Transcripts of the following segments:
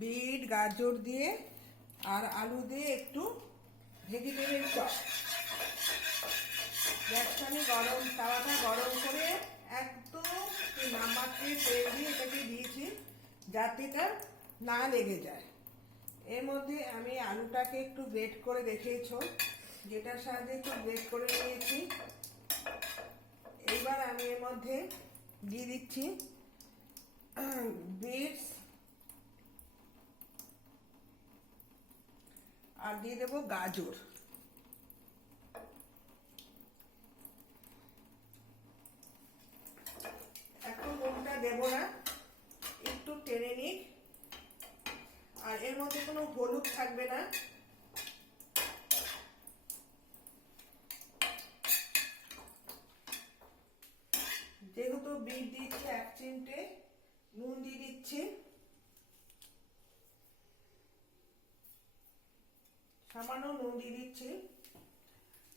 Bit, গাজর দিয়ে আর আলু দিয়ে একটু ভেজিটেবিল চপ গ্যাসটা আমি গরম, তাওয়াটা গরম করে একদম নামাত্রে তেল দিয়ে এটাকে দিয়েছি যাতে এটা না লেগে যায়। এর মধ্যে আমি আলুটাকে একটু গ্রেট করে রেখেছ যেটার সাহায্যে একটু গ্রেট করে নিয়েছি। এইবার আমি এর মধ্যে দিয়ে দিচ্ছি বিটস আর দিয়ে দেবো গাজর। এখন দেবো না, একটু টেনে আর এর মধ্যে কোনো হলুদ থাকবে না। যেহেতু বিট দিচ্ছি এক চিমটে, নুন দিয়ে দিচ্ছি। সামান্য নুন দিয়ে দিচ্ছি।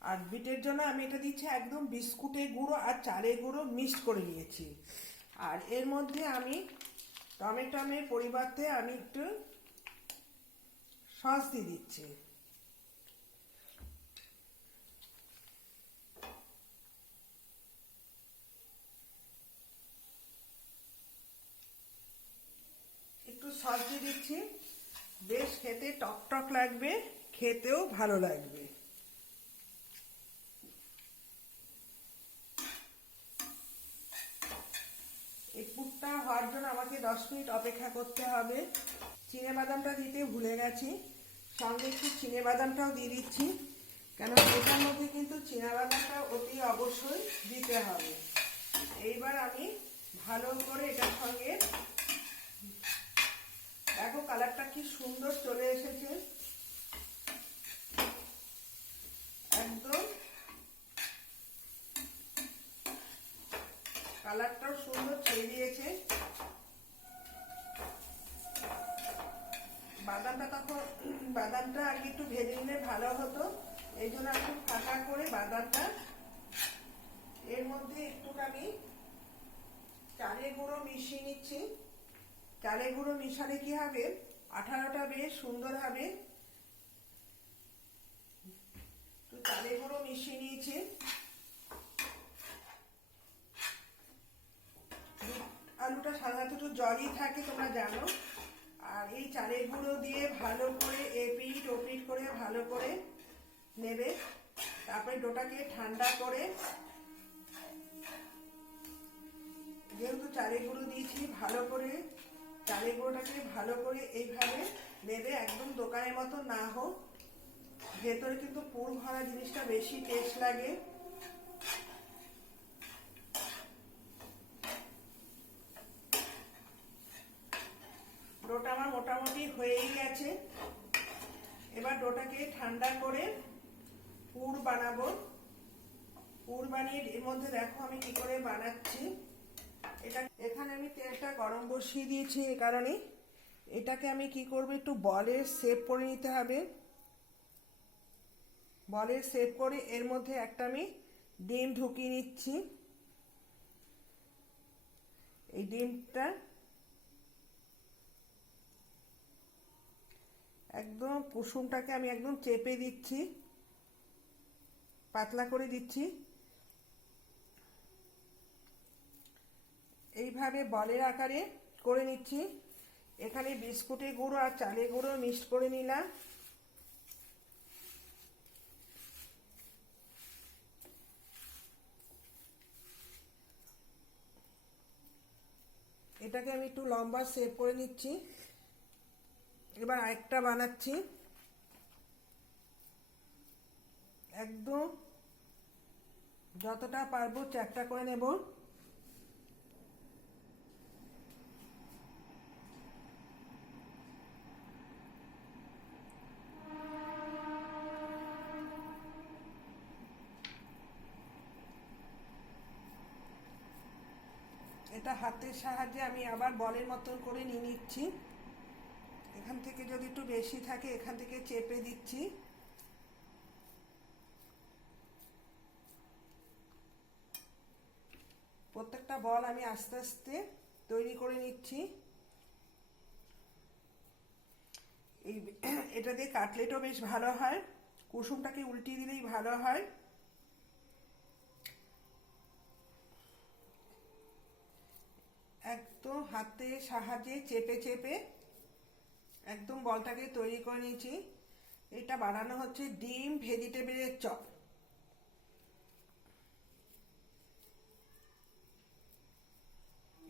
আর বিটের জন্য আমি এটা দিচ্ছি একদম বিস্কুটের গুঁড়ো আর চালের গুঁড়ো মিক্সড করে নিয়েছি। আর এর মধ্যে আমি টমেটোমের পরিবর্তে আমি একটু সস দিয়ে দিচ্ছি। একটু সস দিয়ে দিচ্ছি। বেশ খেতে টক টক লাগবে। খেতেও ভালো লাগবে। এই পুরটা হওয়ার জন্য আমাকে দশ মিনিট অপেক্ষা করতে হবে। চিনে বাদামটা দিতে ভুলে গেছি। সঙ্গে একটু চিনে বাদামটাও দিয়ে দিচ্ছি। কেন এটার মধ্যে কিন্তু চিনা বাদামটা অতি অবশ্যই দিতে হবে। এইবার আমি ভালো করে এটার সঙ্গে দেখো কালারটা কি সুন্দর চলে এসেছে। একদম। কালারটাও সুন্দর ছেড়ে দিয়েছে। বাদামটা তখন, বাদামটা আগে একটু ভেজে নিলে ভালো হতো। এই জন্য একটু ফাঁকা করে বাদামটা এর মধ্যে একটুখানি চালের গুঁড়ো মিশিয়ে নিচ্ছি। চালের গুঁড়ো মিশালে কি হবে? আঠারোটা বেশ সুন্দর হবে। তো চালের গুঁড়ো মিশিয়ে নিয়েছি। আলুটা সাধারণত একটু জলই থাকে, তোমরা জানো। আর এই চালের গুঁড়ো দিয়ে ভালো করে এপিট ওপিট করে ভালো করে নেবে। তারপরে ডোটাকে ঠান্ডা করে যেহেতু চালের গুঁড়ো দিয়েছি, ভালো করে চালের গুঁড়োটাকে ভালো করে এইভাবে নেবে, একদম দোকানের মতো না হোক। ভেতরে কিন্তু পুর ভরা জিনিসটা বেশি টেস্ট লাগে। ডোটা আমার মোটামুটি হয়েই গেছে। এবার ডোটাকে ঠান্ডা করে পুর বানাবো। পুর বানিয়ে এর মধ্যে দেখো আমি কি করে বানাচ্ছি। এটা এখানে আমি তেলটা গরম বসিয়ে দিয়েছি এ কারণে। এটাকে আমি কি করব একটু বলের শেপ করে নিতে হবে। বলের সেভ করে এর মধ্যে একটা আমি ডিম ঢুকিয়ে নিচ্ছি। এই ডিমটা একদম কুসুমটাকে আমি একদম চেপে দিচ্ছি, পাতলা করে দিচ্ছি। এইভাবে বলের আকারে করে নিচ্ছি। এখানে বিস্কুটের গুঁড়ো আর চালের গুঁড়ো মিক্সড করে নিলাম। এটাকে আমি একটু লম্বা সেভ করে নিচ্ছি। এবার আরেকটা বানাচ্ছি। একদম যতটা পারব চারটা করে নেব। এটা হাতের সাহায্যে আমি আবার বলের মতন করে নিয়ে নিচ্ছি। এখান থেকে যদি একটু বেশি থাকে, এখান থেকে চেপে দিচ্ছি। প্রত্যেকটা বল আমি আস্তে আস্তে তৈরি করে নিচ্ছি। এই, এটা দিয়ে কাটলেটও বেশ ভালো হয়। কুসুমটাকে উল্টিয়ে দিলেই ভালো হয় একদম হাতে সাহায্যে চেপে চেপে একদম বলটাকে তৈরি করে নিয়েছি। এটা বানানো হচ্ছে ডিম ভেজিটেবলের চপ।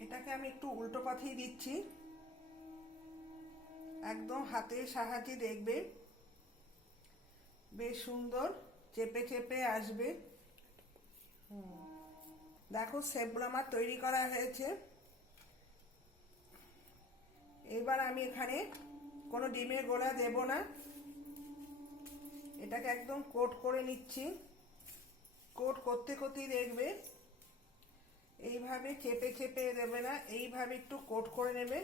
এটাকে আমি একটু উল্টো পাঠিয়ে দিচ্ছি। একদম হাতের সাহায্যে দেখবে বেশ সুন্দর চেপে চেপে আসবে। দেখো সেপগুলো আমার তৈরি করা হয়েছে। এবার আমি এখানে কোনো ডিমের গোলা দেব না। এটাকে একদম কোট করে নিচ্ছি। কোট করতে করতেই দেখবে এইভাবে চেপে চেপে দেবে না, এইভাবে একটু কোট করে নেবে।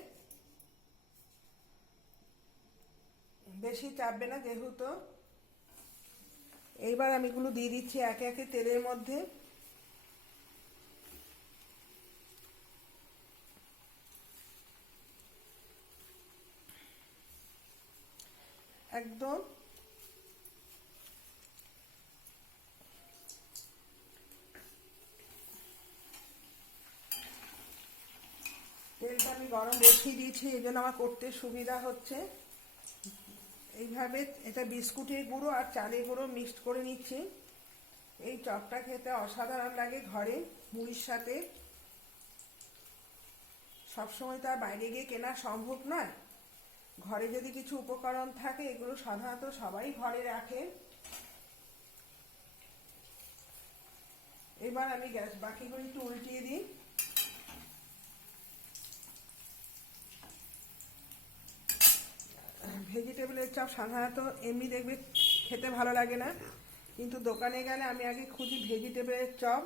বেশি চাপবে না যেহেতু। এইবার আমি এগুলো দিয়ে দিচ্ছি একে একে তেলের মধ্যে। একদম। তেলটা আমি গরম বসিয়ে দিয়েছি, এই জন্য আমার করতে সুবিধা হচ্ছে। এইভাবে এটা বিস্কুটের গুঁড়ো আর চালের গুঁড়ো মিক্সড করে নিচ্ছি। এই চপটা খেতে অসাধারণ লাগে ঘরে, মুড়ির সাথে। সবসময় তো আর বাইরে গিয়ে কেনা সম্ভব নয়। ঘরে যদি কিছু উপকরণ থাকে, এগুলো সাধারণত সবাই ঘরে রাখে। এবার আমি গ্যাস বাকিগুলো একটু উল্টিয়ে দিই। ভেজিটেবলের চপ সাধারণত এমনি দেখবে খেতে ভালো লাগে না। কিন্তু দোকানে গেলে আমি আগে খুঁজি ভেজিটেবলের চপ।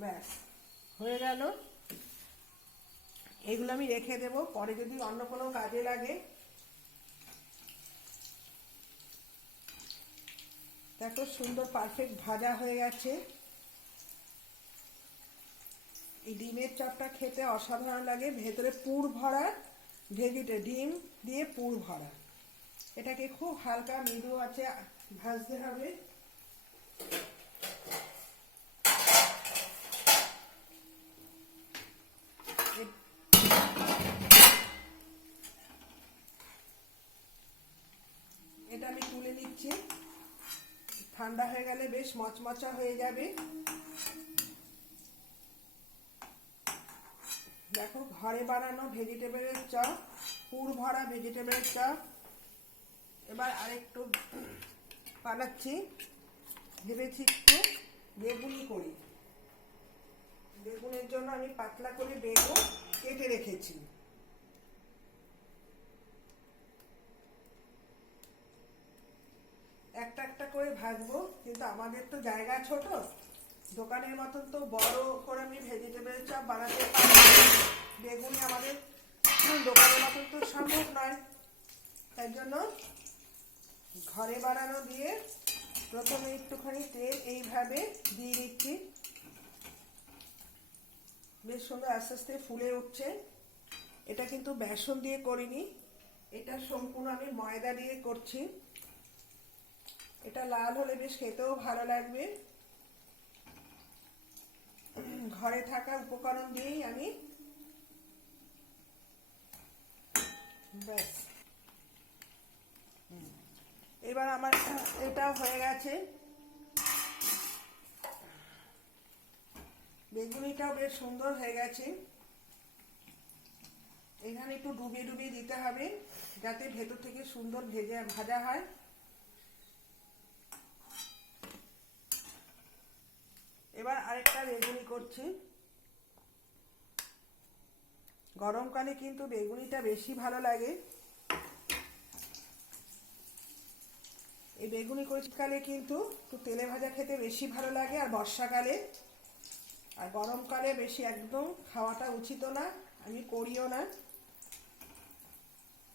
ব্যাস, হয়ে গেল। এগুলো আমি রেখে দেব, পরে যদি অন্য কোনো কাজে লাগে। দেখো সুন্দর পারফেক্ট ভাজা হয়ে গেছে। এই ডিমের চপটা খেতে অসাধারণ লাগে। ভেতরে পুর ভরা, ভেজিটে ডিম দিয়ে পুর ভরা। এটাকে খুব হালকা মৃদু আছে ভাজতে হবে এটা আমি তুলে নিচ্ছি ঠান্ডা হয়ে গেলে বেশ মচমচা হয়ে যাবে। দেখো, ঘরে বানানো ভেজিটেবলের চপ, পুর ভরা ভেজিটেবলের চপ। এবার আরেকটু বানাচ্ছি, ভেবেছি একটু বেগুনি করি। বেগুনের জন্য আমি পাতলা করে বেগুন কেটে রেখেছি একটা একটা করে ভাজবো কিন্তু আমাদের তো জায়গা ছোট। দোকানের মতন তো বড় করে আমি ভেজিটেবল চপ বানাতে পারি বেগুনি আমাদের দোকানের মতন তো সম্ভব নয়। তাই জন্য ঘরে বানানো দিয়ে প্রথমে একটুখানি তেল এইভাবে দিয়ে দিচ্ছি। বেশ সুন্দর আস্তে আস্তে ফুলে উঠছে। এটা কিন্তু বেসন দিয়ে করিনি। এটা সম্পূর্ণ আমি ময়দা দিয়ে করছি। এটা লাল হলে বেশ খেতেও ভালো লাগবে। ঘরে থাকা উপকরণ দিয়েই আমি এবার আমার এটা হয়ে গেছে। বেগুনিটাও বেশ সুন্দর হয়ে গেছে। এখানে একটু ডুবিয়ে ডুবিয়ে দিতে হবে যাতে ভেতর থেকে সুন্দর ভেজে ভাজা হয়। এবার আরেকটা বেগুনি করছি। গরমকালে কিন্তু বেগুনিটা বেশি ভালো লাগে। এই বেগুনি কালে কিন্তু একটু তেলে ভাজা খেতে বেশি ভালো লাগে, আর বর্ষাকালে। আর গরমকালে বেশি একদম খাওয়াটা উচিত না, আমি করিও না।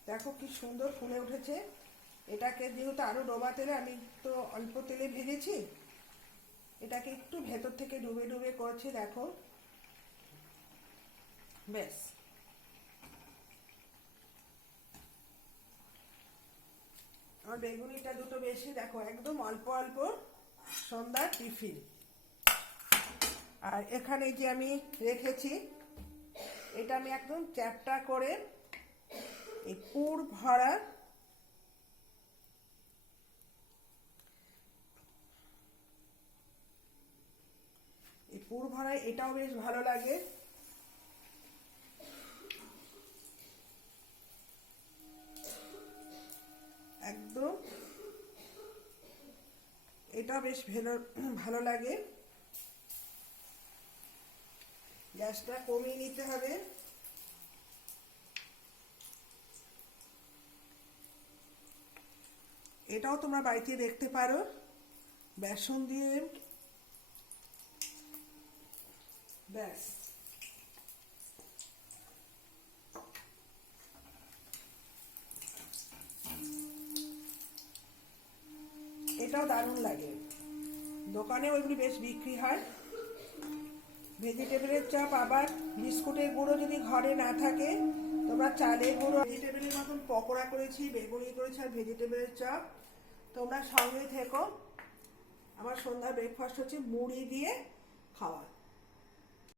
দেখো কি সুন্দর ফুলে উঠেছে। এটাকে যেহেতু আরও ডোবা তেলে আমি তো অল্প তেলে ভেজেছি। এটাকে একটু ভেতর থেকে ডুবে ডুবে করছি, দেখো। বেশ। আমার বেগুনিটা দুটো বেশি, দেখো, একদম অল্প অল্প সন্ধ্যার টিফিন। আর এখানে যে আমি রেখেছি, এটা আমি একদম চ্যাপটা করে এই পুর ভরা পুর ভরা এটাও বেশ ভালো লাগে। একদম। এটা বেশ ভালো ভালো লাগে। গ্যাসটা কমিয়ে নিতে হবে। এটাও তোমরা বাড়িতে দেখতে পারো। বেসন দিয়ে ব্যাস এটাও দারুণ লাগে। দোকানে ওইগুলি বেশ বিক্রি হয়। ভেজিটেবলের চপ আবার বিস্কুটের গুঁড়ো যদি ঘরে না থাকে, তোমরা চালের গুঁড়ো, ভেজিটেবলের মতন পকোড়া করেছি, বেগুনি করেছি আর ভেজিটেবলের চপ। তোমরা সঙ্গে থেকো। আমার সন্ধ্যার ব্রেকফাস্ট হচ্ছে মুড়ি দিয়ে খাওয়া।